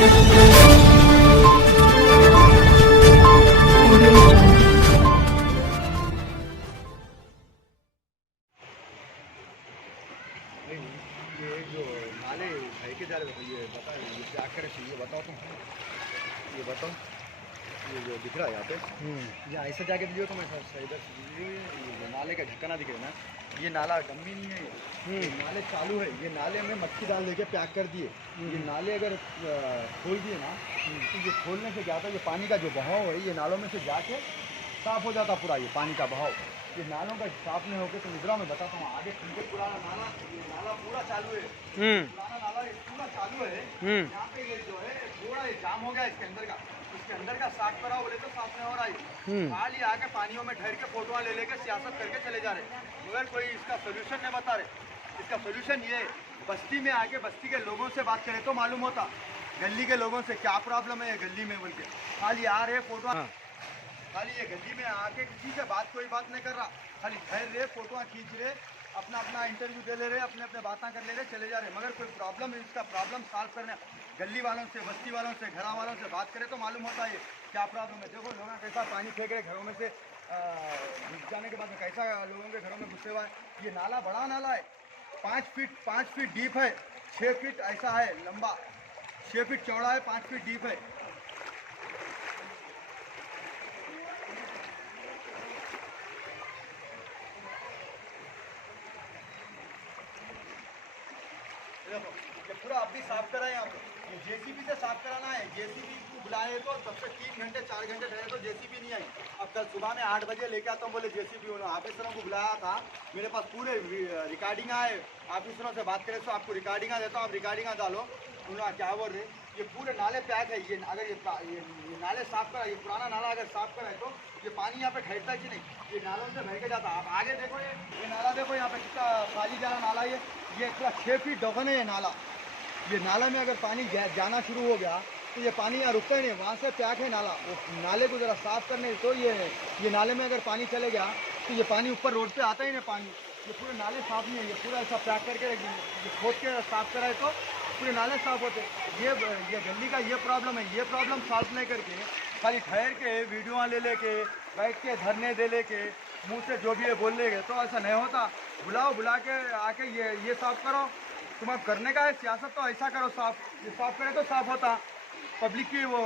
ये जो नाले भाई के जा रहे थे, ये बता, ये क्या करे ये बताओ तुम, ये बताओ, ये जो दिख रहा है यहाँ पे, ये ऐसे जाके दियो तो मैं इधर ये नाले का ढक्कना दिखे ना, ये नाला डम्मी नहीं है, ये नाले चालू है, ये नाले में मक्खी दाल लेके पैक कर दिए। ये नाले अगर खोल दिए ना तो ये खोलने से क्या होता है, ये पानी का जो बहाव है ये नालों में से जाके साफ हो जाता पूरा, ये पानी का बहाव। ये नालों का साफ नहीं होकर तो निद्रा में बताता हूँ आगे तुमको। पुराना नाला, ये नाला पूरा चालू है, पुराना नाला ये पूरा चालू है। यहाँ पे ये जो है पूरा ये जाम हो गया इसके अंदर का, इसके अंदर का साफ कराओ बोले तो साफ नहीं हो रहा है। खाली आके पानियों में ठहर के फोटोआं ले लेके सियासत करके चले जा रहे, मगर कोई इसका सोल्यूशन नहीं बता रहे। इसका सोल्यूशन ये बस्ती में आके बस्ती के लोगों से बात करें तो मालूम होता, गली के लोगों से क्या प्रॉब्लम है गली में बोल के। खाली आ रहे फोटो, खाली ये गली में आके किसी से बात, कोई बात नहीं कर रहा, खाली ठहर रहे, फोटोआं खींच रहे, अपना अपना इंटरव्यू दे ले रहे, अपने अपने बातें कर ले रहे, चले जा रहे, मगर कोई प्रॉब्लम है इसका प्रॉब्लम सॉल्व करने गली वालों से, बस्ती वालों से, घर वालों से बात करें तो मालूम होता है क्या प्रॉब्लम है। देखो लोग कैसा पानी फेंक रहे घरों में से, घुस जाने के बाद में कैसा लोगों के घरों में घुसे हुआ है। ये नाला बड़ा नाला है, 5 फीट डीप है, 6 फीट ऐसा है लंबा, 6 फीट चौड़ा है, 5 फीट डीप है। देखो ये पूरा अभी साफ करा है, यहाँ पे ये जेसीबी से साफ कराना है। जेसीबी को बुलाए तो तब से 3 घंटे 4 घंटे ठहरे तो जेसीबी नहीं आई। अब कल सुबह में 8 बजे लेके आता हूँ, बोले जेसीबी ऑफिसरों को बुलाया था, मेरे पास पूरे रिकॉर्डिंग आए, ऑफिसरों से बात करें तो आपको रिकॉर्डिंग देता हूँ, आप रिकॉर्डिंग डालो। उन्होंने क्या बोल रहे, ये पूरे नाले पैक है, ये अगर ये नाले साफ करा, ये पुराना नाला अगर साफ करा है तो ये पानी यहाँ पे ठहरता कि नहीं, ये नालों से बह के जाता। आप आगे देखो, ये नाला देखो यहाँ पे कितना खाली जा रहा नाला, ये पूरा 6 फीट डगन है ये नाला। ये नाला में अगर पानी जाना शुरू हो गया तो ये पानी यहाँ रुकता ही नहीं, वहाँ से पैक है नाला। वो नाले को ज़रा साफ करने तो ये नाले में अगर पानी चले गया तो ये पानी ऊपर रोड पे आता ही नहीं पानी। ये पूरे नाले साफ नहीं है, ये पूरा ऐसा पैक करके रख देंगे, ये खोद के साफ कराए तो पूरे नाले साफ होते। ये गली का ये प्रॉब्लम है, ये प्रॉब्लम सॉल्व नहीं करके खाली ठहर के वीडियो ले लेके बैठ के धरने दे लेके मुँह से जो भी है बोल लेंगे तो ऐसा नहीं होता। बुलाओ, बुला के आके ये साफ करो, तुम्हें करने का है सियासत तो ऐसा करो साफ, ये साफ करे तो साफ होता, पब्लिक की वो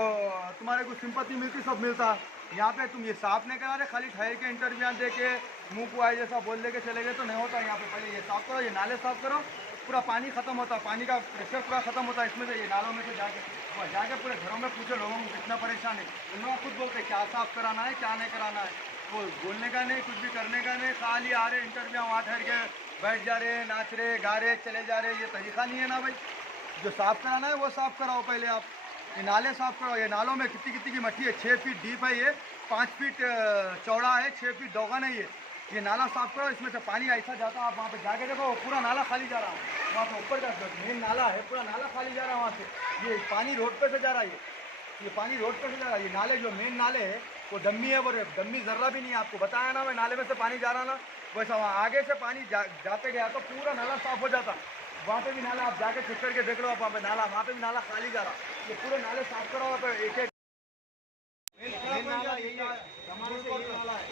तुम्हारे को सिंपत्ति मिलती, सब मिलता। यहाँ पे तुम ये साफ नहीं करा रहे, खाली ठहर के इंटरव्यू दे के मुँह को आए जैसा बोल दे के चले गए तो नहीं होता। यहाँ पे पहले ये साफ करो, ये नाले साफ करो, पूरा पानी खत्म होता, पानी का प्रेशर पूरा खत्म होता है इसमें से। ये नालों में से जाके पूरे घरों में पूछो लोगों को कितना परेशान है, उन लोग खुद बोलते क्या साफ कराना है क्या नहीं कराना है, वो बोलने का नहीं, कुछ भी करने का नहीं, खाली आ रहे इंटरव्यू वहाँ ठहर के बैठ जा रहे, नाच रहे, गा रहे, चले जा रहे। ये तरीका नहीं है ना भाई, जो साफ कराना है वो साफ कराओ पहले आप। ये नाले साफ करो, ये नालों में कितनी कितनी की मट्टी है, 6 फीट डीप है, ये 5 फीट चौड़ा है, 6 फीट डोगन है। ये नाला साफ करो, इसमें से पानी ऐसा जाता है, आप वहाँ पे जाके देखो पूरा नाला खाली जा रहा है, वहाँ पे ऊपर का मेन नाला है, पूरा नाला खाली जा रहा है वहाँ से। ये पानी रोड पे से जा रहा है, ये पानी रोड पे से जा रहा है। ये नाले जो मेन नाले है वो डम्मी है, वो डम्मी जर्रा भी नहीं है। आपको बताया ना मैं, नाले में से पानी जा रहा ना, वैसा वहाँ आगे से पानी जाते गया तो पूरा नाला साफ हो जाता। वहाँ पे भी नाला आप जाके चेक करके देख लो, आप वहाँ पे नाला, वहाँ पे भी नाला खाली जा रहा। ये पूरे नाले साफ करो आप, एक एक नाला यही है, हमारे से ये नाला है।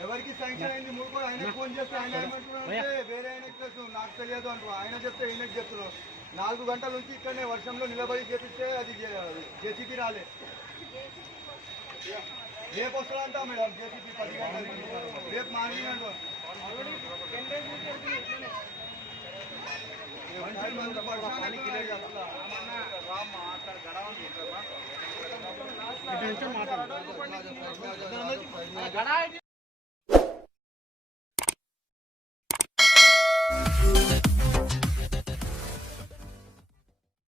ఎవరికి శాంక్షన్ అయింది మూడు కూడా ఆయన ఫోన్ చేస్తే ఆయన ఏమంటున్నారంటే వేరే ఆయనకి తెలుసు, నాకు తెలియదు అంటూ ఆయన చెప్తే ఈయనకి చెప్తున్నారు. 4 గంటల నుంచి ఇక్కడనే వర్షంలో నిలబడి చేపిస్తే అది జేసీబీ రాలే. రేపు వస్తాడంట మేడం జేసీబీ 10 గంటలకి, రేపు మార్నింగ్ అంట. మాట్లాడు